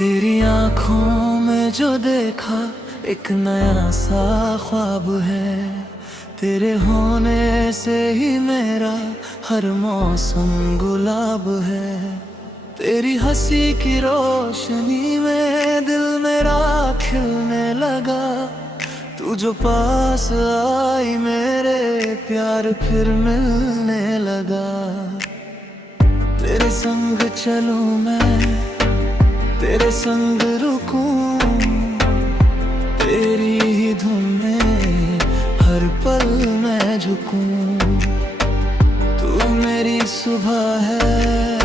तेरी आँखों में जो देखा एक नया सा ख्वाब है। तेरे होने से ही मेरा हर मौसम गुलाब है। तेरी हंसी की रोशनी में दिल मेरा खिलने लगा। तू जो पास आई मेरे प्यार फिर मिलने लगा। तेरे संग चलूं मैं, तेरे संग रुकूं, तेरी ही धुन में हर पल मैं झुकूं। तू मेरी सुबह है,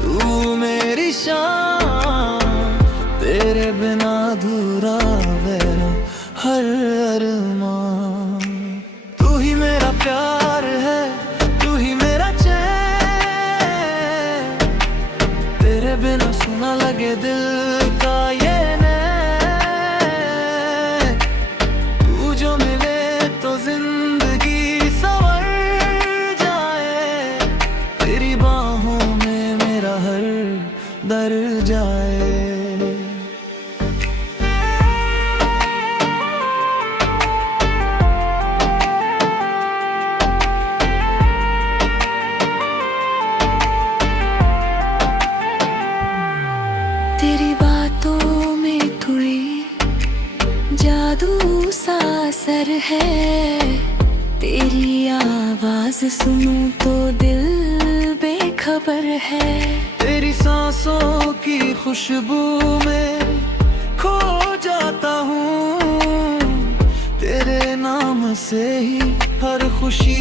तू मेरी शाम, तेरे बिना अधूरा मेरा हर अरमान। तू ही मेरा प्यार है, तू ही मेरा चैन, तेरे बिना सुना लगे दिल का ये नैन। तू जो मिले तो जिंदगी संवर जाए। तेरी बाहों में मेरा हर दर्द जाए। तेरी बातों में कोई जादू सा असर है। तेरी आवाज सुनूं तो दिल बेखबर है। तेरी सांसों की खुशबू में खो जाता हूँ। तेरे नाम से ही हर खुशी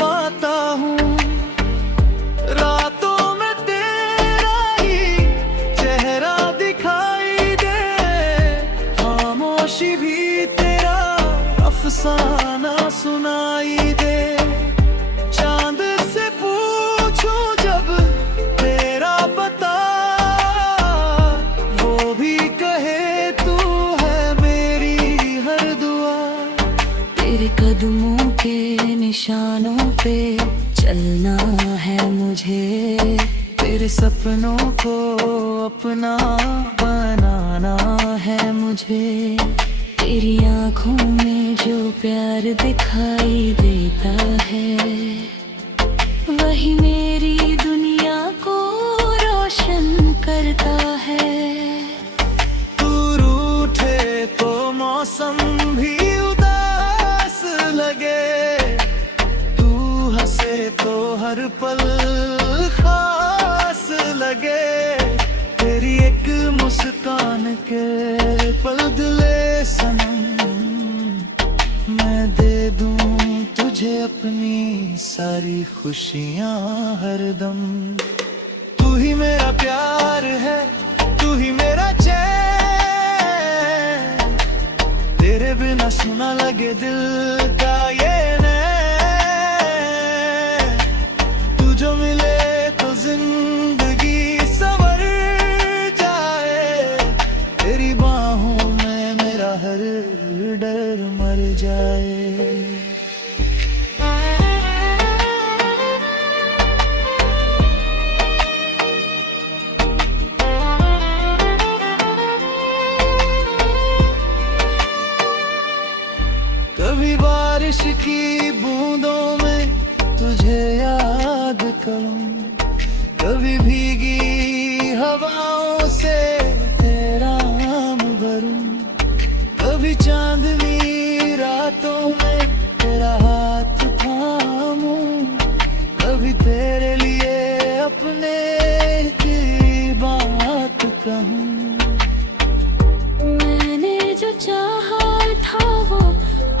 पाता हूँ। रातों में तेरा ही चेहरा दिखाई दे। खामोशी भी तेरा अफसाना सुनाई दे। चांद से पूछूं जब तेरा पता, वो भी कहे तू है मेरी हर दुआ। तेरे कदमों के निशानों पे चलना है मुझे। तेरे सपनों को अपना बनाना है मुझे। तेरी आँखों में जो प्यार दिखाई देता है, वही मेरी दुनिया को रोशन करता है। तू रूठे तो मौसम भी उदास लगे। तू हंसे तो हर पल खास लगे। तेरी एक मुस्कान के पल दिले सनम, मैं दे दूं तुझे अपनी सारी खुशियां हरदम। तू ही मेरा प्यार है, तू ही मेरा चैन, तेरे बिना सुना लगे दिल का ये नैन। तू जो मिले तो जिंदगी संवर जाए। तेरी बाहों में मेरा हर डर मर जाए। कभी बारिश की बूंदों में तुझे याद करूं। कभी भीगी हवाओं से तेरा नाम भरूं। कभी चांदनी रातों में तेरा हाथ थामूं। कभी तेरे लिए अपने की बात कहूं। मैंने जो चाहा था वो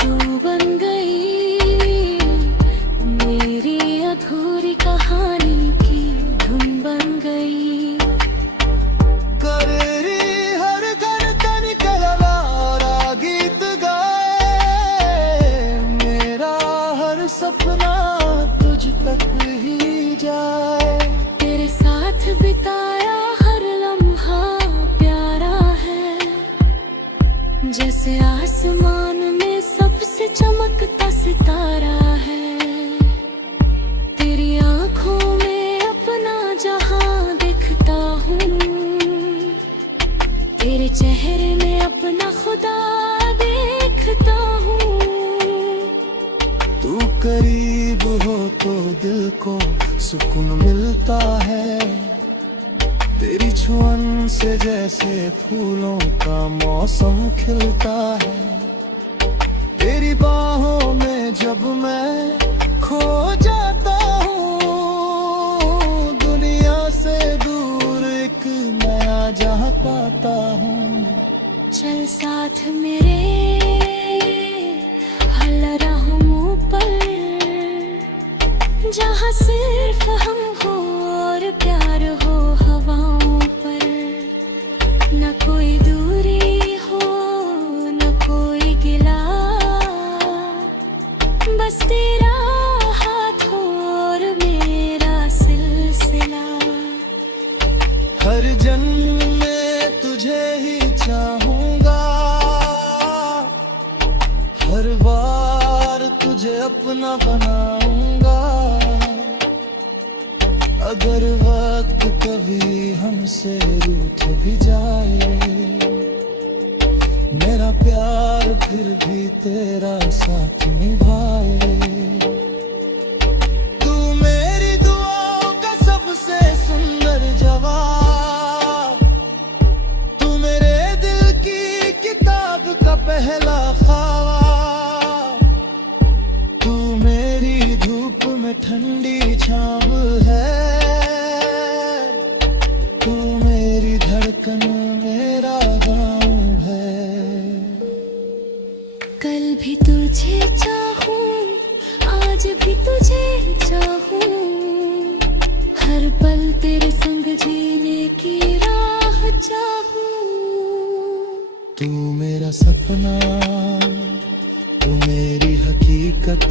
तू बन गई। मेरी अधूरी कहानी की धुन बन गई। करेरी हर धड़कन कलवारा गीत गाए। मेरा हर सपना तुझ तक ही जाए। तेरे साथ बिताया हर लम्हा प्यारा है। जैसे आसमान में सबसे चमकता सितारा है। तेरी आँखों में अपना जहां दिखता हूँ। करीब हो तो दिल को सुकून मिलता है। तेरी छुअन से जैसे फूलों का मौसम खिलता है। तेरी बाहों में जब मैं खो जाता हूँ, दुनिया से दूर एक नया जहां पाता हूँ। चल साथ मेरे हल राहों पर, जहाँ सिर्फ हम हो और प्यार हो हवाओं पर। न कोई दूरी हो न कोई गिला, बस तेरा हाथ हो और मेरा सिलसिला। हर जन्म में तुझे ही चाहूंगा, हर बार तुझे अपना बनाऊंगा। अगर वक्त कभी हमसे रूठ भी जाए, मेरा प्यार फिर भी तेरा साथ निभाए। तू मेरी दुआओं का सबसे सुंदर जवाब, तू मेरे दिल की किताब का पहला ख्वाब। तू मेरी धूप में ठंडी छाँव है, तू मेरी धड़कन मेरा गाँव है। कल भी तुझे चाहूं, आज भी तुझे चाहूं, हर पल तेरे संग जीने की राह चाहूं। तू मेरा सपना, तू मेरी हकीकत,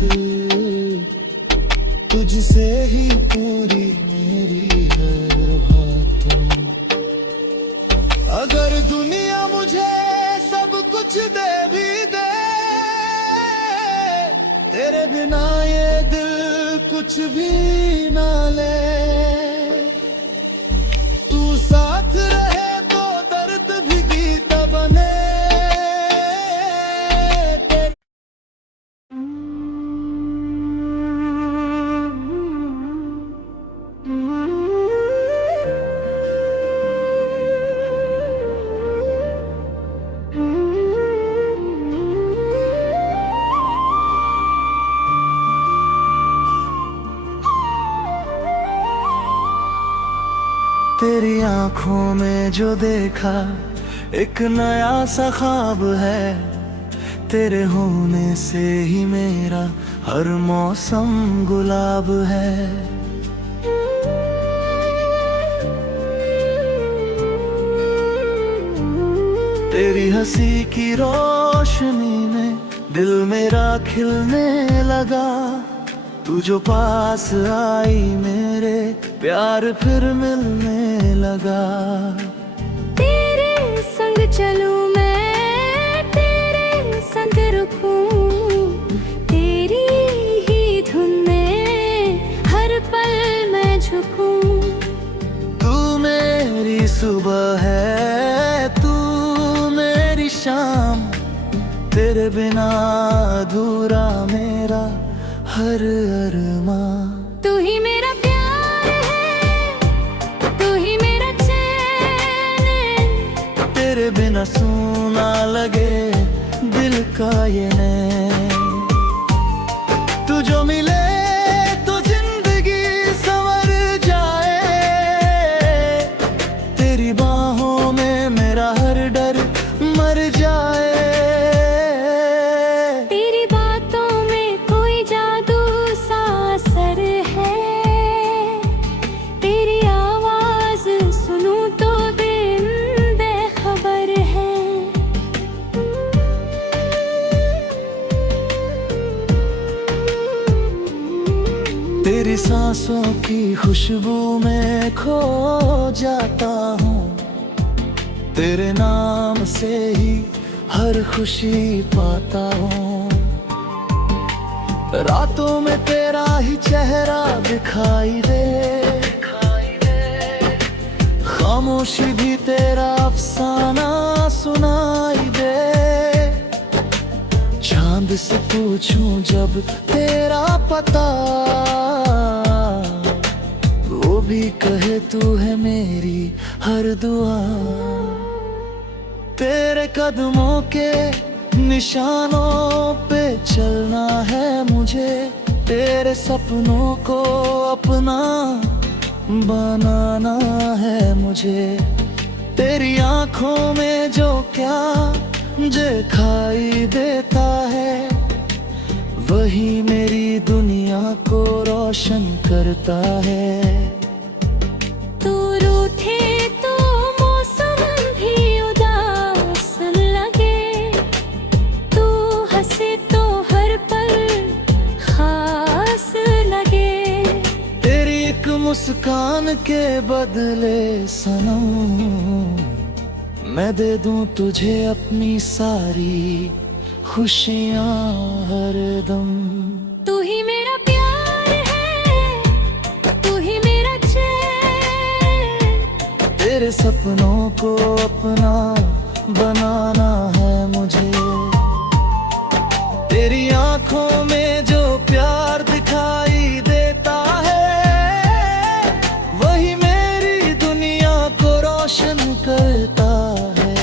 तुझसे ही पूरी मेरी हर बात। अगर दुनिया मुझे सब कुछ दे भी दे, तेरे बिना ये दिल कुछ भी ना ले। तू साथ रहे तो दर्द भी गीत बने। तेरी आंखों में जो देखा एक नया सा ख्वाब है। तेरे होने से ही मेरा हर मौसम गुलाब है। तेरी हंसी की रोशनी में दिल मेरा खिलने लगा। तू जो पास आई मेरे प्यार फिर मिलने लगा। तेरे संग चलूं मैं, तेरे संग रुकूं, तेरी ही धुन में हर पल मैं झुकूं। तू मेरी सुबह है, तू मेरी शाम, तेरे बिना अधूरा मेरा हर अरमां। तू ही मेरा प्यार है, तू ही मेरा चैन है। तेरे बिना सूना लगे दिल का ये नैन। तू जो मिले तो जिंदगी संवर जाए। तेरी बाहों में मेरा हर डर मर जाए। तेरी सांसों की खुशबू में खो जाता हूँ। तेरे नाम से ही हर खुशी पाता हूँ। रातों में तेरा ही चेहरा दिखाई दे। खामोशी भी तेरा अफसाना सुनाई दे। चांद से पूछूं जब तेरा पता, वो भी कहे तू है मेरी हर दुआ। तेरे कदमों के निशानों पे चलना है मुझे, तेरे सपनों को अपना बनाना है मुझे। तेरी आंखों में जो क्या दिखाई देता है, वही मेरी दुनिया को रोशन करता है। तू रूठे तो मौसम भी उदास लगे, तू हंसे तो हर पल खास लगे। तेरी एक मुस्कान के बदले सनम, मैं दे दूं तुझे अपनी सारी खुशियां हरदम। तू ही मेरा प्यार है, तू ही मेरा चैन। तेरे सपनों को अपना बनाना है मुझे। तेरी आंखों में जो प्यार दिखाई देता है, वही मेरी दुनिया को रोशन करता है।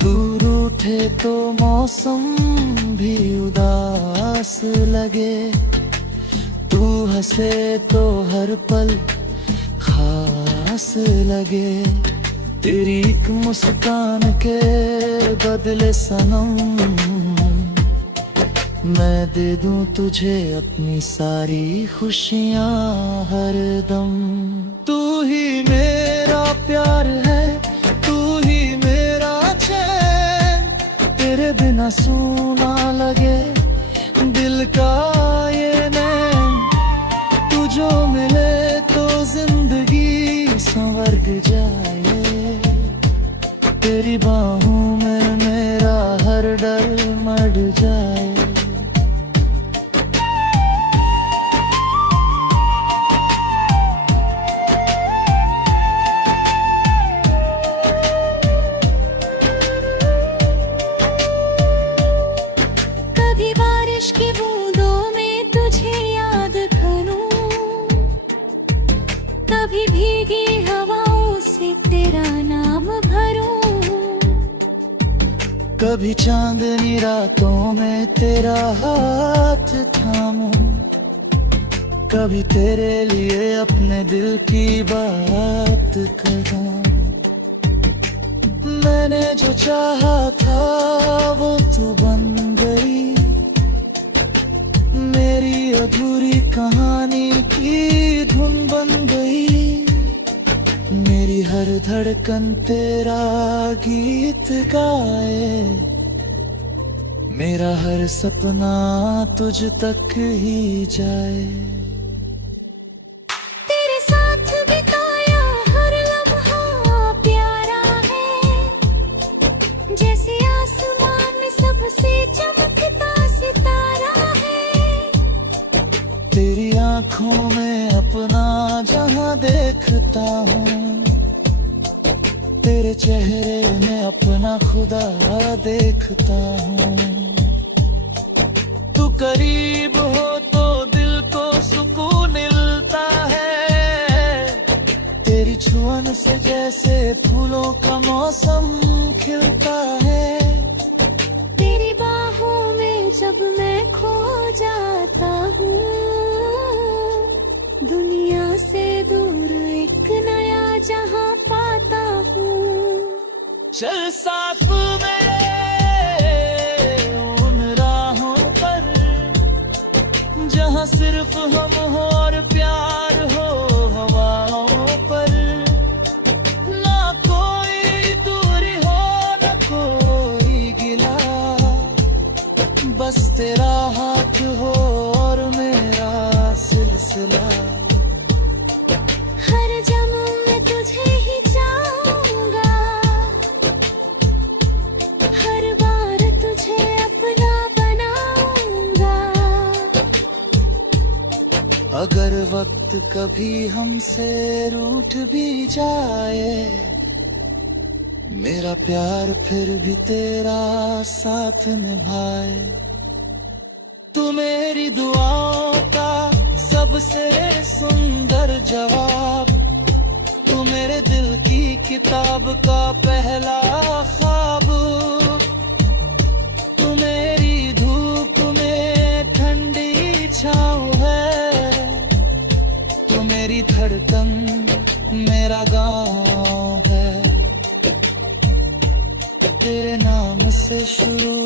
तू रूठे तो मौसम भी उदास लगे, तू हंसे तो हर पल खास लगे। तेरी एक मुस्कान के बदले सनम, मैं दे दूं तुझे अपनी सारी खुशियां हरदम। तू ही मेरा प्यार है, तू ही मेरा चैन। तेरे बिना सूना लगे दिल का ये नैन। तू जो मिले तो जिंदगी संवर जाए। तेरी बाहों में मेरा हर डर मर जाए। कभी बारिश की बूंदों में तुझे याद करूं, कभी भीगी हवाओं से तेरा नाम भरूं। कभी चांदनी रातों में तेरा हाथ थामूं, कभी तेरे लिए अपने दिल की बात करूं। मैंने जो चाहा था वो तू बन गई, मेरी अधूरी कहानी की धुन बन गई। मेरी हर धड़कन तेरा गीत गाए, मेरा हर सपना तुझ तक ही जाए। तेरे साथ बिताया हर लम्हा प्यारा है, जैसे आसमान में सबसे चमकता सितारा है। तेरी आंखों में अपना जहां देखता हूँ, तेरे चेहरे में अपना खुदा देखता हूँ। तू करीब हो तो दिल को सुकून मिलता है, तेरी छुअन से जैसे फूलों का मौसम खिलता है। तेरी बाहों में जब मैं खो जाता हूँ, दुनिया से दूर एक नया जहां पाता हूँ। चल साथ मेरे उन राहों पर, जहां सिर्फ हम हो और प्यार हो हवाओं पर। ना कोई दूरी हो न कोई गिला, बस तेरा हाथ हो और मेरा सिलसिला। हर जन्म में तुझे ही चाहूंगा, हर बार तुझे अपना बनाऊंगा। अगर वक्त कभी हमसे रूठ भी जाए, मेरा प्यार फिर भी तेरा साथ निभाए। तू मेरी दुआओं का सबसे सुंदर जवाब, तू मेरे दिल की किताब का पहला ख्वाब। तू मेरी धूप में ठंडी छाँव है, तू मेरी धड़कन मेरा गाँव है। तेरे नाम से शुरू